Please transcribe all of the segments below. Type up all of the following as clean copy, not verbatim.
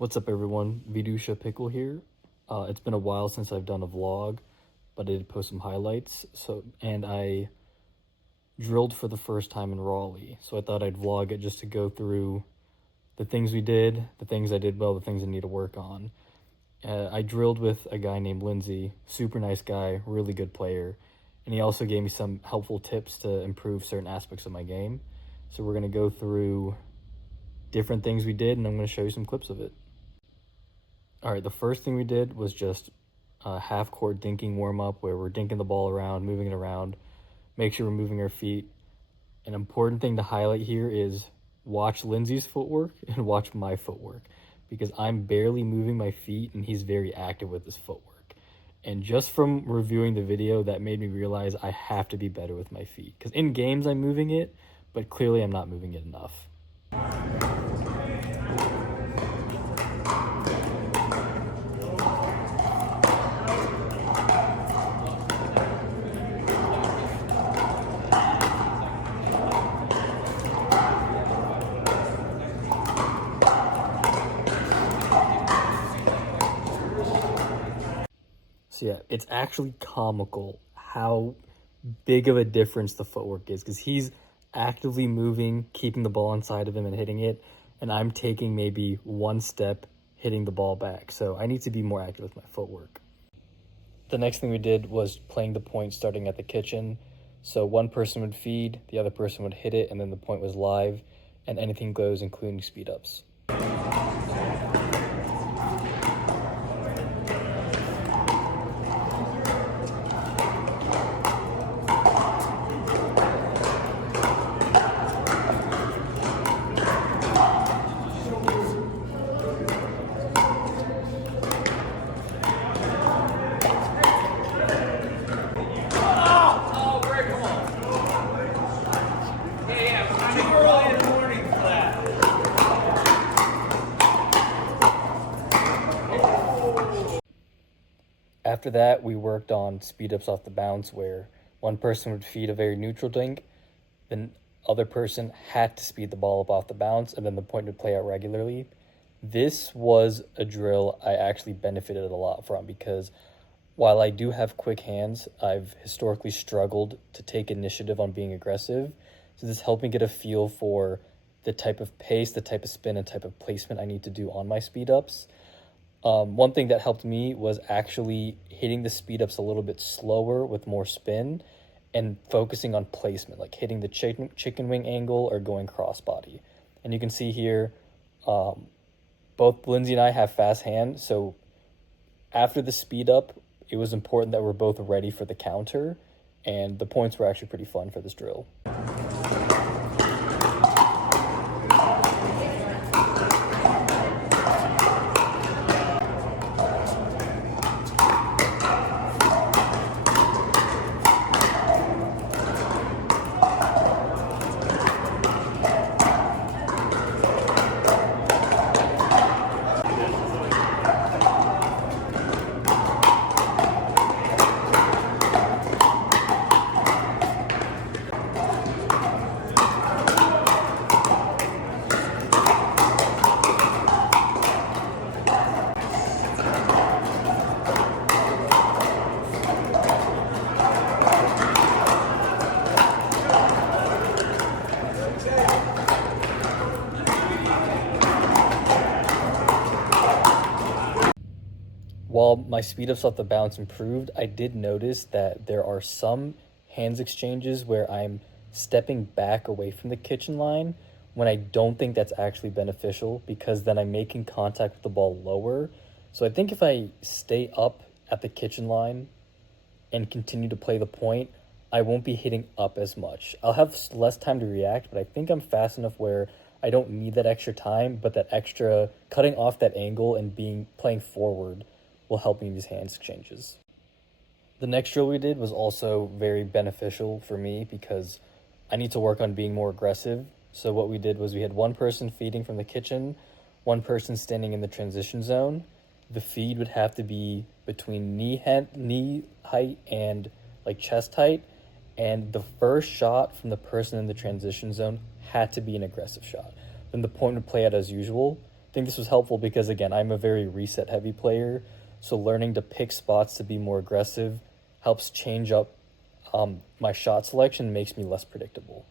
What's up, everyone? Vidusha.Pickle here. It's been a while since I've done a vlog, but I did post some highlights. And I drilled for the first time in Raleigh, so I thought I'd vlog it just to go through the things we did, the things I did well, the things I need to work on. I drilled with a guy named Lindsy, super nice guy, really good player, and he also gave me some helpful tips to improve certain aspects of my game. So we're gonna go through different things we did, and I'm gonna show you some clips of it. All right, the first thing we did was just a half-court dinking warm-up where we're dinking the ball around, moving it around, make sure we're moving our feet. An important thing to highlight here is watch Lindsay's footwork and watch my footwork, because I'm barely moving my feet and he's very active with his footwork. And just from reviewing the video, that made me realize I have to be better with my feet, because in games I'm moving it, but clearly I'm not moving it enough. So yeah, it's actually comical how big of a difference the footwork is, because he's actively moving, keeping the ball inside of him and hitting it, and I'm taking maybe one step, hitting the ball back. So I need to be more active with my footwork. The next thing we did was playing the point starting at the kitchen. So one person would feed, the other person would hit it, and then the point was live, and anything goes, including speed ups. After that, we worked on speed ups off the bounce, where one person would feed a very neutral dink, then other person had to speed the ball up off the bounce, and then the point would play out regularly. This was a drill I actually benefited a lot from, because while I do have quick hands, I've historically struggled to take initiative on being aggressive. So this helped me get a feel for the type of pace, the type of spin, and type of placement I need to do on my speed ups. One thing that helped me was actually hitting the speed ups a little bit slower with more spin and focusing on placement, like hitting the chicken wing angle or going crossbody. And you can see here, both Lindsay and I have fast hands, so after the speed up, it was important that we're both ready for the counter, and the points were actually pretty fun for this drill. While my speed ups off the bounce improved, I did notice that there are some hands exchanges where I'm stepping back away from the kitchen line when I don't think that's actually beneficial, because then I'm making contact with the ball lower. So I think if I stay up at the kitchen line and continue to play the point, I won't be hitting up as much. I'll have less time to react, but I think I'm fast enough where I don't need that extra time, but that extra cutting off that angle and playing forward will help me in these hand exchanges. The next drill we did was also very beneficial for me, because I need to work on being more aggressive. So what we did was we had one person feeding from the kitchen, one person standing in the transition zone. The feed would have to be between knee height and like chest height, and the first shot from the person in the transition zone had to be an aggressive shot. Then the point would play out as usual. think this was helpful because, again, I'm a very reset heavy player, so learning to pick spots to be more aggressive helps change up my shot selection, makes me less predictable.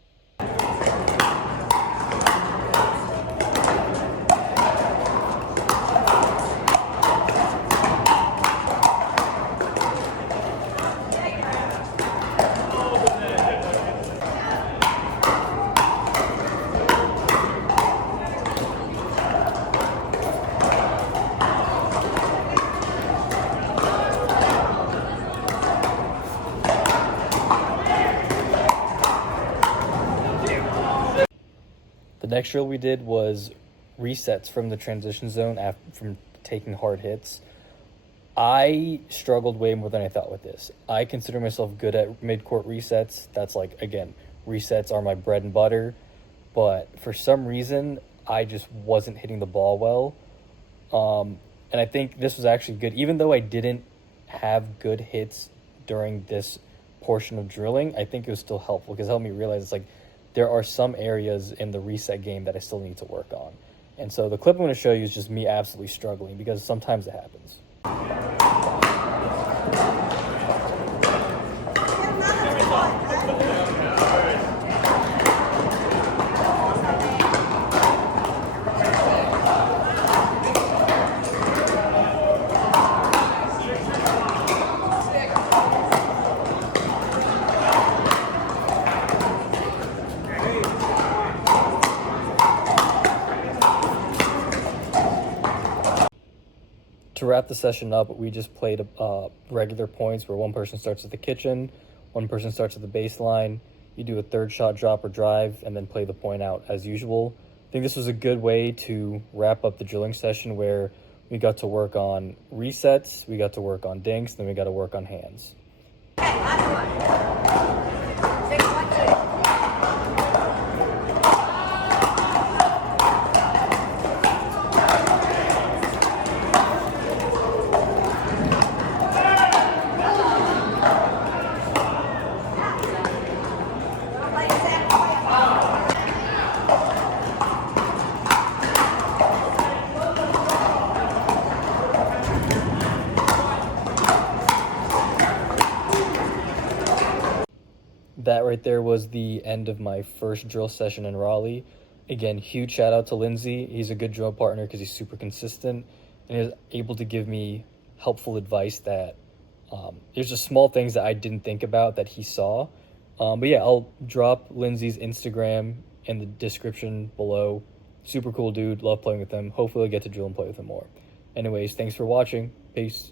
The next drill we did was resets from the transition zone from taking hard hits. I struggled way more than I thought with this. I consider myself good at mid-court resets. That's like, again, resets are my bread and butter. But for some reason, I just wasn't hitting the ball well. And I think this was actually good. Even though I didn't have good hits during this portion of drilling, I think it was still helpful because it helped me realize it's like there are some areas in the reset game that I still need to work on. And so the clip I'm going to show you is just me absolutely struggling because sometimes it happens. To wrap the session up, we just played regular points where one person starts at the kitchen, one person starts at the baseline. You do a third shot drop or drive, and then play the point out as usual. I think this was a good way to wrap up the drilling session where we got to work on resets, we got to work on dinks, then we got to work on hands. That right there was the end of my first drill session in Raleigh. Again, huge shout out to Lindsy. He's a good drill partner because he's super consistent and he was able to give me helpful advice that there's just small things that I didn't think about that he saw. But yeah, I'll drop Lindsay's Instagram in the description below. Super cool dude. Love playing with him. Hopefully I'll get to drill and play with him more. Anyways, thanks for watching. Peace.